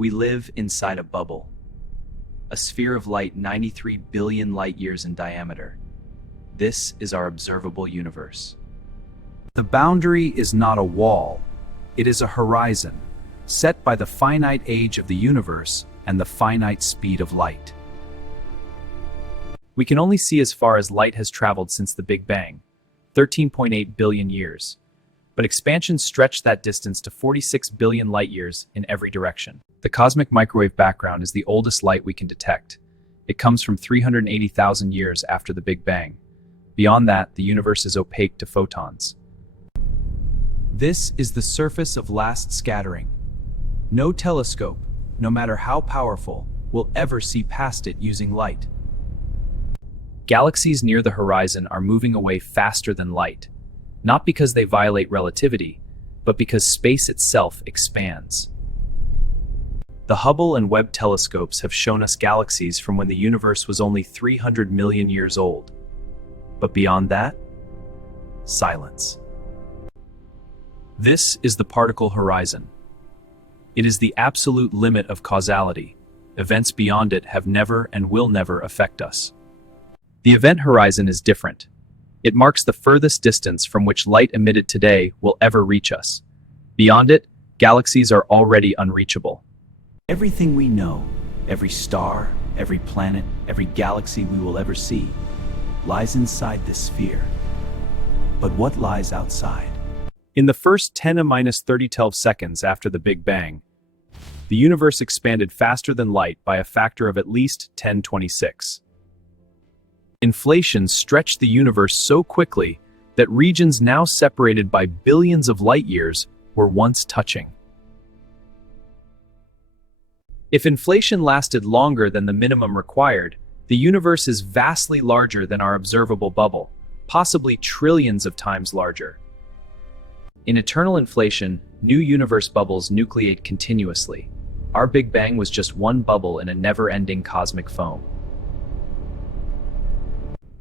We live inside a bubble, a sphere of light 93 billion light-years in diameter. This is our observable universe. The boundary is not a wall, it is a horizon, set by the finite age of the universe and the finite speed of light. We can only see as far as light has traveled since the Big Bang, 13.8 billion years. But expansion stretched that distance to 46 billion light-years in every direction. The cosmic microwave background is the oldest light we can detect. It comes from 380,000 years after the Big Bang. Beyond that, the universe is opaque to photons. This is the surface of last scattering. No telescope, no matter how powerful, will ever see past it using light. Galaxies near the horizon are moving away faster than light, not because they violate relativity, but because space itself expands. The Hubble and Webb telescopes have shown us galaxies from when the universe was only 300 million years old. But beyond that, silence. This is the particle horizon. It is the absolute limit of causality. Events beyond it have never and will never affect us. The event horizon is different. It marks the furthest distance from which light emitted today will ever reach us. Beyond it, galaxies are already unreachable. Everything we know, every star, every planet, every galaxy we will ever see, lies inside this sphere. But what lies outside? In the first 10⁻3012 seconds after the Big Bang, the universe expanded faster than light by a factor of at least 1026. Inflation stretched the universe so quickly that regions now separated by billions of light-years were once touching. If inflation lasted longer than the minimum required, the universe is vastly larger than our observable bubble, possibly trillions of times larger. In eternal inflation, new universe bubbles nucleate continuously. Our Big Bang was just one bubble in a never-ending cosmic foam.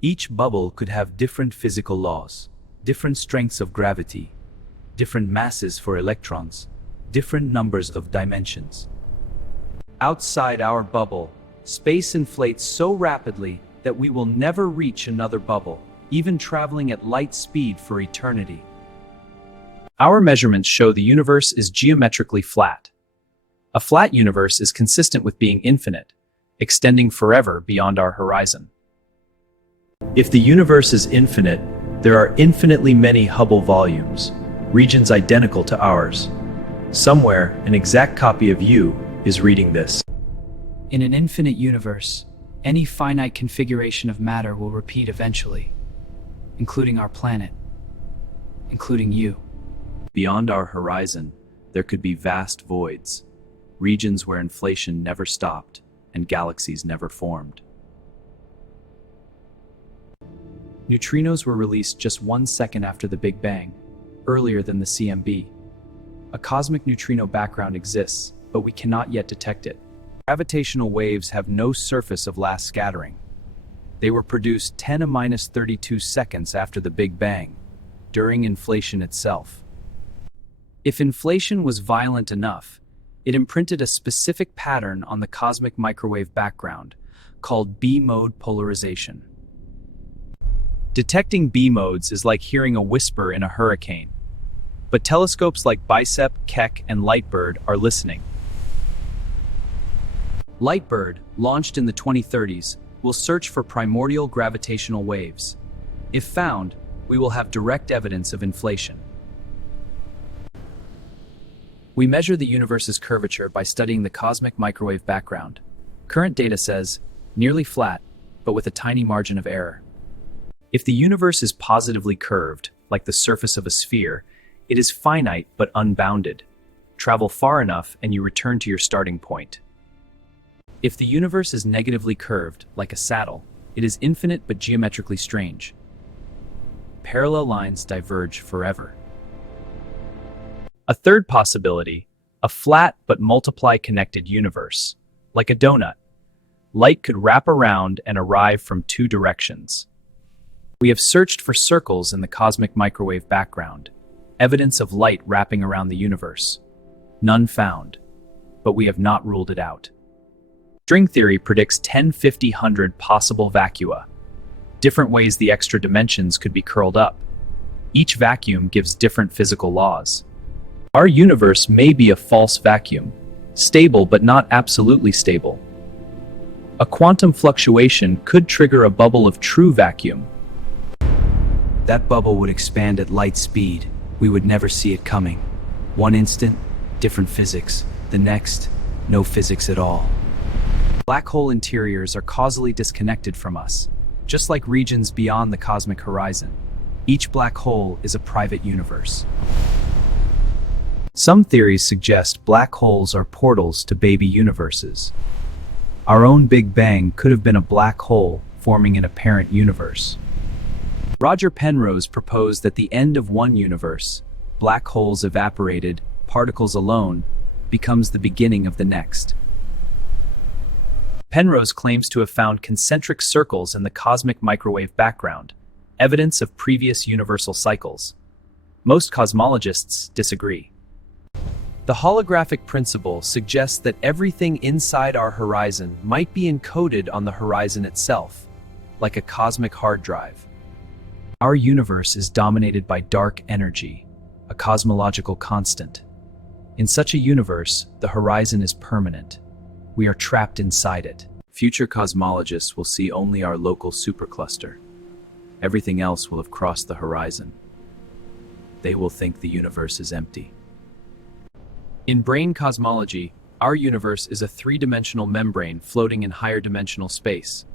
Each bubble could have different physical laws, different strengths of gravity, different masses for electrons, different numbers of dimensions. Outside our bubble, space inflates so rapidly that we will never reach another bubble, even traveling at light speed for eternity. Our measurements show the universe is geometrically flat. A flat universe is consistent with being infinite, extending forever beyond our horizon. If the universe is infinite, there are infinitely many Hubble volumes, regions identical to ours. Somewhere, an exact copy of you is reading this. In an infinite universe, any finite configuration of matter will repeat eventually, including our planet, including you. Beyond our horizon, there could be vast voids, regions where inflation never stopped and galaxies never formed. Neutrinos were released just 1 second after the Big Bang, earlier than the CMB. A cosmic neutrino background exists, but we cannot yet detect it. Gravitational waves have no surface of last scattering. They were produced 10⁻32 seconds after the Big Bang, during inflation itself. If inflation was violent enough, it imprinted a specific pattern on the cosmic microwave background, called B-mode polarization. Detecting B-modes is like hearing a whisper in a hurricane. But telescopes like BICEP, Keck, and LIGHTBIRD are listening. LIGHTBIRD, launched in the 2030s, will search for primordial gravitational waves. If found, we will have direct evidence of inflation. We measure the universe's curvature by studying the cosmic microwave background. Current data says, nearly flat, but with a tiny margin of error. If the universe is positively curved, like the surface of a sphere, it is finite but unbounded. Travel far enough and you return to your starting point. If the universe is negatively curved, like a saddle, it is infinite but geometrically strange. Parallel lines diverge forever. A third possibility, a flat but multiply-connected universe. Like a donut, light could wrap around and arrive from two directions. We have searched for circles in the cosmic microwave background, evidence of light wrapping around the universe. None found. but we have not ruled it out. String theory predicts 10, 50, 100 possible vacua, different ways the extra dimensions could be curled up. Each vacuum gives different physical laws. Our universe may be a false vacuum, stable but not absolutely stable. A quantum fluctuation could trigger a bubble of true vacuum. That bubble would expand at light speed. We would never see it coming. One instant, different physics. The next, no physics at all. Black hole interiors are causally disconnected from us, just like regions beyond the cosmic horizon. Each black hole is a private universe. Some theories suggest black holes are portals to baby universes. Our own Big Bang could have been a black hole forming an apparent universe. Roger Penrose proposed that the end of one universe, black holes evaporated, particles alone, becomes the beginning of the next. Penrose claims to have found concentric circles in the cosmic microwave background, evidence of previous universal cycles. Most cosmologists disagree. The holographic principle suggests that everything inside our horizon might be encoded on the horizon itself, like a cosmic hard drive. Our universe is dominated by dark energy, a cosmological constant. In such a universe, the horizon is permanent. We are trapped inside it. Future cosmologists will see only our local supercluster. Everything else will have crossed the horizon. They will think the universe is empty. In brane cosmology, our universe is a three-dimensional membrane floating in higher dimensional space.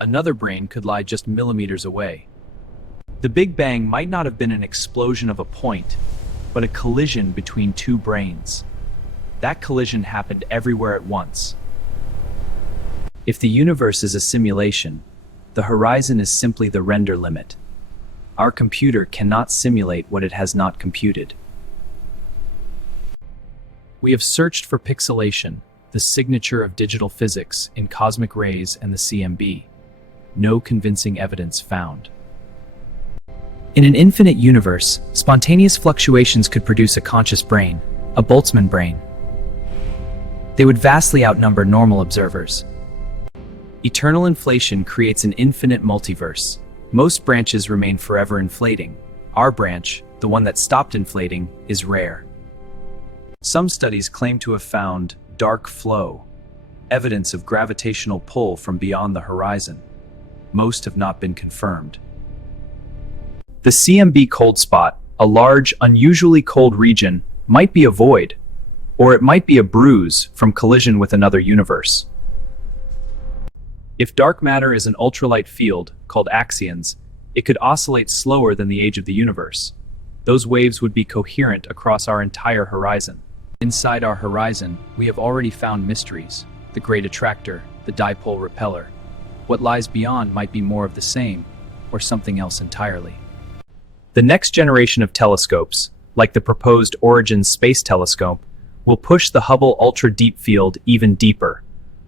Another brane could lie just millimeters away. The Big Bang might not have been an explosion of a point, but a collision between two branes. That collision happened everywhere at once. If the universe is a simulation, the horizon is simply the render limit. Our computer cannot simulate what it has not computed. We have searched for pixelation, the signature of digital physics, in cosmic rays and the CMB. No convincing evidence found. In an infinite universe, spontaneous fluctuations could produce a conscious brane, a Boltzmann brane. They would vastly outnumber normal observers. Eternal inflation creates an infinite multiverse. Most branches remain forever inflating. Our branch, the one that stopped inflating, is rare. Some studies claim to have found dark flow, evidence of gravitational pull from beyond the horizon. Most have not been confirmed. The CMB cold spot, a large, unusually cold region, might be a void, or it might be a bruise from collision with another universe. If dark matter is an ultralight field, called axions, it could oscillate slower than the age of the universe. Those waves would be coherent across our entire horizon. Inside our horizon, we have already found mysteries: the great attractor, the dipole repeller. What lies beyond might be more of the same, or something else entirely. The next generation of telescopes, like the proposed Origins Space Telescope, will push the Hubble ultra-deep field even deeper,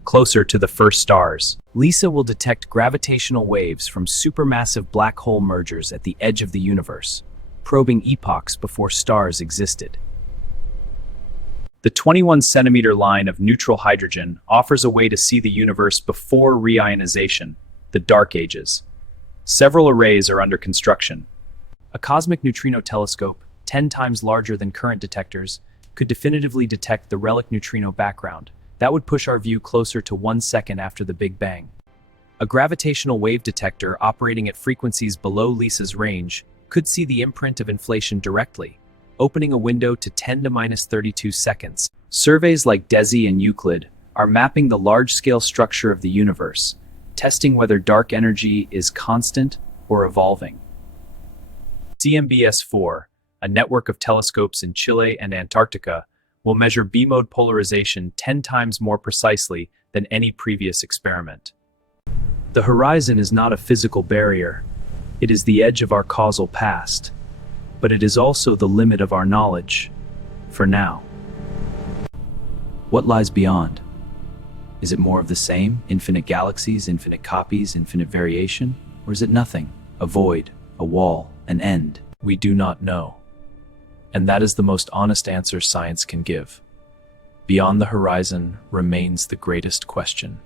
closer to the first stars. LISA will detect gravitational waves from supermassive black hole mergers at the edge of the universe, probing epochs before stars existed. The 21-centimeter line of neutral hydrogen offers a way to see the universe before reionization, the Dark Ages. Several arrays are under construction. A cosmic neutrino telescope, 10 times larger than current detectors, could definitively detect the relic neutrino background. That would push our view closer to 1 second after the Big Bang. A gravitational wave detector operating at frequencies below LISA's range could see the imprint of inflation directly, opening a window to 10 to minus 32 seconds. Surveys like DESI and Euclid are mapping the large-scale structure of the universe, testing whether dark energy is constant or evolving. CMBS-4, a network of telescopes in Chile and Antarctica, will measure B-mode polarization 10 times more precisely than any previous experiment. The horizon is not a physical barrier. It is the edge of our causal past, but it is also the limit of our knowledge, for now. What lies beyond? Is it more of the same? Infinite galaxies, infinite copies, infinite variation? Or is it nothing? A void, a wall, an end? We do not know. And that is the most honest answer science can give. Beyond the horizon remains the greatest question.